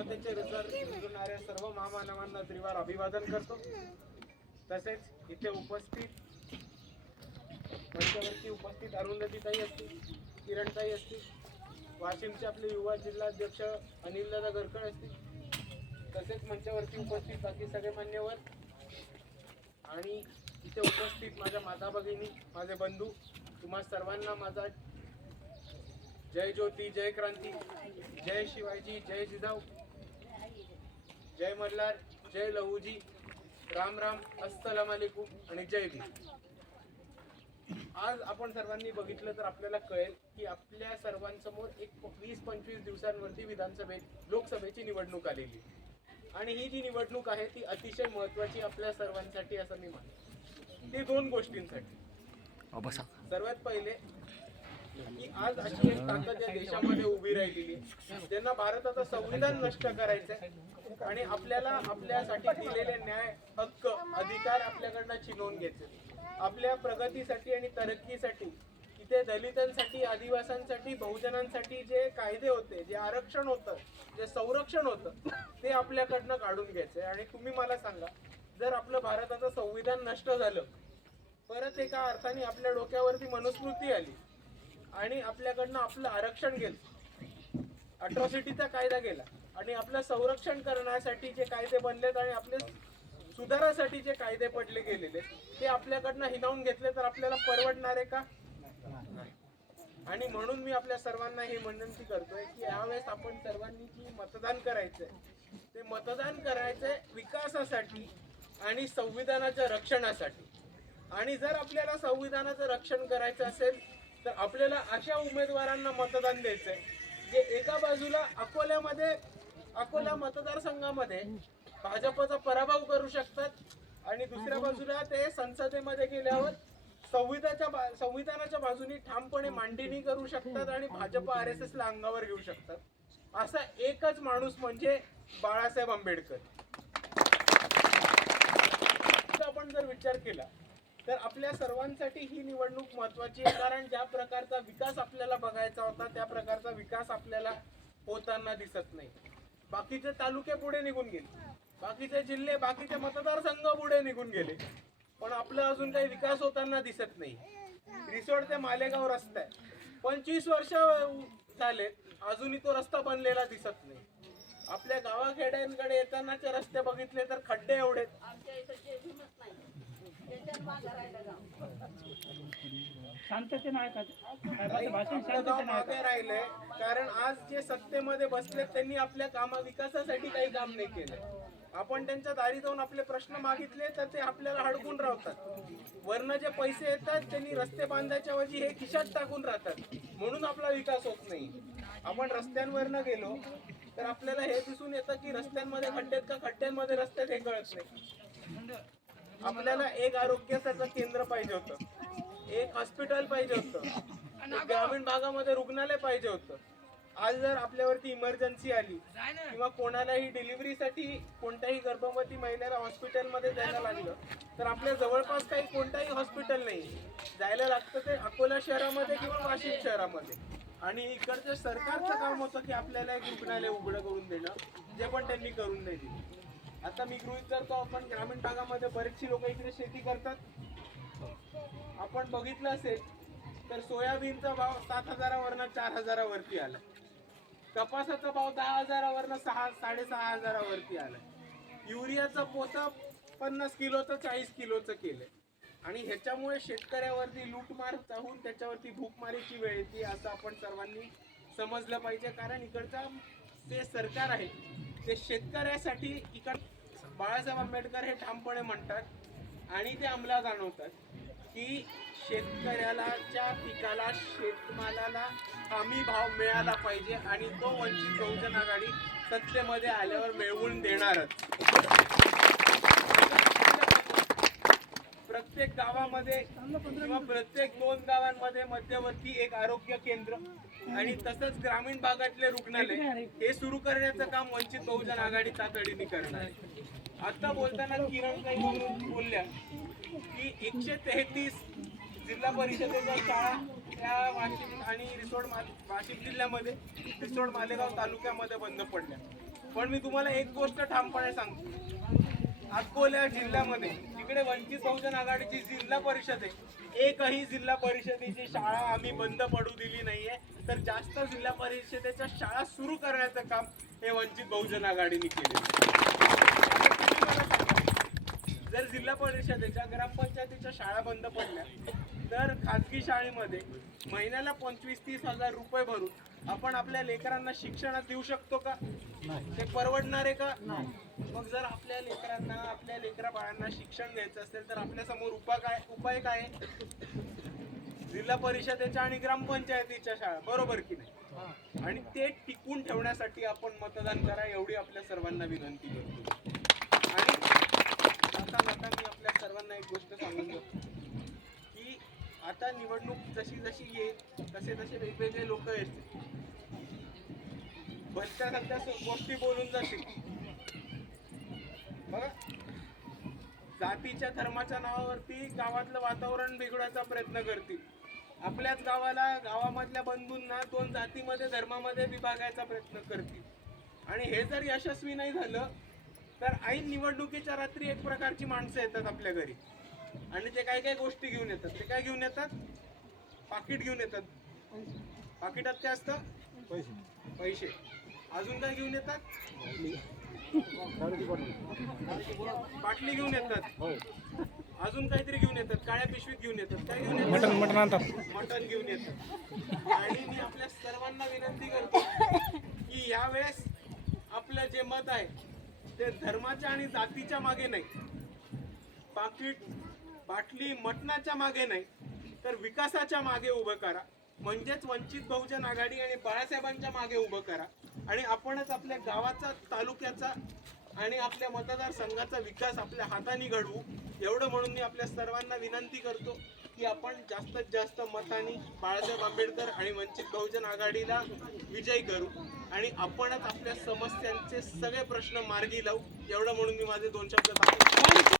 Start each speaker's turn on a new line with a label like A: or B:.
A: समतेचे रजर रुजणाऱ्या सर्व महामानवांना त्रिवार अभिवादन करतो. तसेच इथे उपस्थित मंचावरती उपस्थित अरुंधतीताई असतील किरणताई असतील वाशिमचे आपले युवा जिल्हाध्यक्ष अनिलदादा गरकड असतील तसेच मंचावरती उपस्थित बाकी सगळे मान्यवर आणि इथे उपस्थित माझ्या माता भगिनी माझे बंधू तुम्हा सर्वांना माझा जय ज्योती जय क्रांती जय शिवाजी जय जिजाऊ. जय मल्हार जय लहूजी. राम राम अस्सलाम अलैकुम आणि जय भीम. आज आपण सर्वांनी बघितलं तर आपल्याला कळेल की आपल्या सर्वांसमोर एक वीस पंचवीस दिवसांवरती विधानसभेत लोकसभेची निवडणूक आलेली. आणि ही जी निवडणूक आहे ती अतिशय महत्वाची आपल्या सर्वांसाठी असं मी मानतो. ती दोन गोष्टींसाठी. सर्वात पहिले की आज अशी एक ताकद या देशामध्ये उभी राहिलेली ज्यांना भारताचं संविधान नष्ट करायचंय आणि आपल्याला आपल्यासाठी दिलेले न्याय हक्क अधिकार आपल्याकडनं छिनवून घ्यायचे. आपल्या प्रगतीसाठी आणि तरक्कीसाठी इथे दलितांसाठी आदिवासांसाठी बहुजनांसाठी जे कायदे होते जे आरक्षण होतं जे संरक्षण होतं ते आपल्याकडनं काढून घ्यायचंय आणि तुम्ही मला सांगा जर आपलं भारताचं संविधान नष्ट झालं परत एका अर्थाने आपल्या डोक्यावरती मनुस्मृती आली आणि आपल्याकडनं आपलं आरक्षण गेलं. अट्रॉसिटीचा कायदा गेला. आणि आपलं संरक्षण करण्यासाठी जे कायदे बनलेत आणि आपले सुधारासाठी जे कायदे पडले गेलेले ते आपल्याकडनं हिनावून घेतले तर आपल्याला परवडणार आहे का? आणि म्हणून मी आपल्या सर्वांना ही विनंती करतोय की यावेळेस आपण सर्वांनी जी मतदान करायचंय ते मतदान करायचंय विकासासाठी आणि संविधानाच्या रक्षणासाठी. आणि जर आपल्याला संविधानाचं रक्षण करायचं असेल तर आपल्याला अशा उमेदवारांना मतदान द्यायचंय. जे एका बाजूला अकोल्यामध्ये अकोला मतदारसंघामध्ये भाजपचा पराभव करू शकतात आणि दुसऱ्या बाजूला ते संसदेमध्ये गेल्यावर संविधानाच्या संविधानाच्या बाजूने ठामपणे मांडणी करू शकतात आणि भाजप आर एस एस ला अंगावर घेऊ शकतात. असा एकच माणूस म्हणजे बाळासाहेब आंबेडकर. आपण जर विचार केला तर आपल्या सर्वांसाठी ही निवडणूक महत्वाची आहे कारण ज्या प्रकारचा विकास आपल्याला बघायचा होता त्या प्रकारचा विकास आपल्याला होताना दिसत नाही. बाकीचे तालुके पुढे निघून गेले. बाकीचे जिल्हे बाकीचे मतदारसंघ पुढे निघून गेले. पण आपला अजून काही विकास होताना दिसत नाही. रिसोड ते मालेगाव रस्ता आहे. पंचवीस वर्ष झाले अजूनही तो रस्ता बनलेला दिसत नाही. आपल्या गावाखेड्यांकडे येतानाचे रस्ते बघितले तर खड्डे एवढे
B: शांततेने ऐका. साहेबांचं भाषण शांततेने ऐका
A: मागे राहिलंय कारण आज जे सत्तेमध्ये बसले त्यांनी आपल्या कामा विकासासाठी काही काम नाही केलं. आपण त्यांच्या दारी जाऊन आपले प्रश्न मागितले तर ते आपल्याला हडकून राहतात. वरनं जे पैसे येतात त्यांनी रस्ते बांधायच्या ऐवजी हे खिशात टाकून राहतात. म्हणून आपला विकास होत नाही. आपण रस्त्यांवरनं गेलो तर आपल्याला हे दिसून येतं की रस्त्यांमध्ये खड्डे आहेत का खड्ड्यांमध्ये रस्ते आहेत हे कळत नाही. आपल्याला एक आरोग्याचं केंद्र पाहिजे होतं. एक हॉस्पिटल पाहिजे होतं. ग्रामीण भागामध्ये रुग्णालय पाहिजे होतं. आज जर आपल्यावरती इमर्जन्सी आली किंवा कोणालाही डिलिव्हरीसाठी कोणत्याही गर्भवती महिन्याला हॉस्पिटलमध्ये जायला लागलं तर आपल्या जवळपास काही कोणताही हॉस्पिटल नाही. जायला लागतं ते अकोला शहरामध्ये किंवा वाशिम शहरामध्ये. आणि इकडचं सरकारचं काम होतं की आपल्याला एक रुग्णालय उघडं करून देणं जे पण त्यांनी करून नाही दिलं. आता मी गृहित धरतो आपण ग्रामीण भागामध्ये बरेचशी लोक इकडे शेती करतात. आपण बघितलं असेल तर सोयाबीनचा भाव सात हजारावरनं चार हजारावरती आला. कपासाचा भाव दहा हजारावरनं सहा साडेसहा हजारावरती आला. युरियाचा पोता पन्नास किलोचं चाळीस किलोचं केलं आणि ह्याच्यामुळे शेतकऱ्यावरती लूटमार चाहून त्याच्यावरती भूकमारीची वेळ येते असं आपण सर्वांनी समजलं पाहिजे. कारण इकडचा जे सरकार आहे ते शेतकऱ्यासाठी इकड बाळासाहेब आंबेडकर हे ठामपणे म्हणतात आणि ते अंमलात आणवतात की शेतकऱ्यालाच्या पिकाला शेतमालाला हमी भाव मिळाला पाहिजे आणि तो वंचित बहुजन आघाडी सत्तेमध्ये आल्यावर मिळवून देणारच. प्रत्येक गावामध्ये किंवा प्रत्येक दोन गावांमध्ये मध्यवर्ती एक आरोग्य केंद्र आणि तसंच ग्रामीण भागातले रुग्णालय हे सुरू करण्याचं काम वंचित बहुजन आघाडी तातडीने करणार आहे. आता बोलताना किरण काही म्हणून बोलल्या की एकशे तेहतीस जिल्हा परिषदेच्या शाळा त्या वाशिम आणि रिसोड वाशिम जिल्ह्यामध्ये रिसोड मालेगाव तालुक्यामध्ये बंद पडल्या. पण मी तुम्हाला एक गोष्ट ठामपणे सांगतो. अकोला जिल्ह्यामध्ये तिकडे वंचित बहुजन आघाडीची जिल्हा परिषद आहे. एकही जिल्हा परिषदेची शाळा आम्ही बंद पडू दिली नाहीये. तर जास्त जिल्हा परिषदेच्या शाळा सुरू करण्याचं काम हे वंचित बहुजन आघाडीने केले जर जिल्हा परिषदेच्या ग्रामपंचायतीच्या शाळा बंद पडल्या तर खाजगी शाळेमध्ये महिन्याला पंचवीस तीस हजार रुपये भरून आपण आपल्या लेकरांना शिक्षणात देऊ शकतो का? ते परवडणार आहे का? मग जर आपल्या लेकरांना आपल्या लेकरा बाळांना शिक्षण द्यायचं असेल तर आपल्यासमोर उपाय काय उपाय काय? जिल्हा परिषदेच्या आणि ग्रामपंचायतीच्या शाळा बरोबर की नाही? आणि ते टिकून ठेवण्यासाठी आपण मतदान करा एवढी आपल्या सर्वांना विनंती करतो. आणि आता आता मी आपल्या सर्वांना एक गोष्ट सांगून की आता निवडणूक जशी जशी येईल तसे तसे वेगवेगळे लोक येतील. भलत्या सध्या गोष्टी बोलून जातील. जातीच्या धर्माच्या नावावरती गावातलं वातावरण बिघडवायचा प्रयत्न करतील. आपल्याच गावाला गावामधल्या बंधूंना दोन जातीमध्ये धर्मामध्ये विभागायचा प्रयत्न करतील. आणि हे जर यशस्वी नाही झालं तर ऐन निवडणुकीच्या रात्री एक प्रकारची माणसं येतात आपल्या घरी. आणि ते काय काय गोष्टी घेऊन येतात ते काय घेऊन येतात? पाकिट घेऊन येतात. पाकिटात काय असतं? पैसे. अजून काय घेऊन येतात? बाटली घेऊन येतात. अजून काहीतरी घेऊन येतात. काळ्या पिशवीत घेऊन येतात. काय घेऊन येतात? मटन मटन आणतात. मटन घेऊन येतात. आणि मी आपल्या सर्वांना विनंती करतो की यावेळेस आपलं जे मत आहे ते धर्माच्या आणि जातीच्या मागे नाही. पाकिट बाटली मटणाच्या मागे नाही तर विकासाच्या मागे उभं करा. म्हणजेच वंचित बहुजन आघाडी आणि बाळासाहेबांच्या मागे उभं करा. आणि आपणच आपल्या गावाचा तालुक्याचा आणि आपल्या मतदारसंघाचा विकास आपल्या हाताने घडवू. एवढं म्हणून मी आपल्या सर्वांना विनंती करतो की आपण जास्तीत जास्त मतानी बाळासाहेब आंबेडकर आणि वंचित बहुजन आघाडीला विजयी करू. आणि आपणच आपल्या समस्यांचे सगळे प्रश्न मार्गी लावू. एवढं म्हणून मी माझे दोन शब्द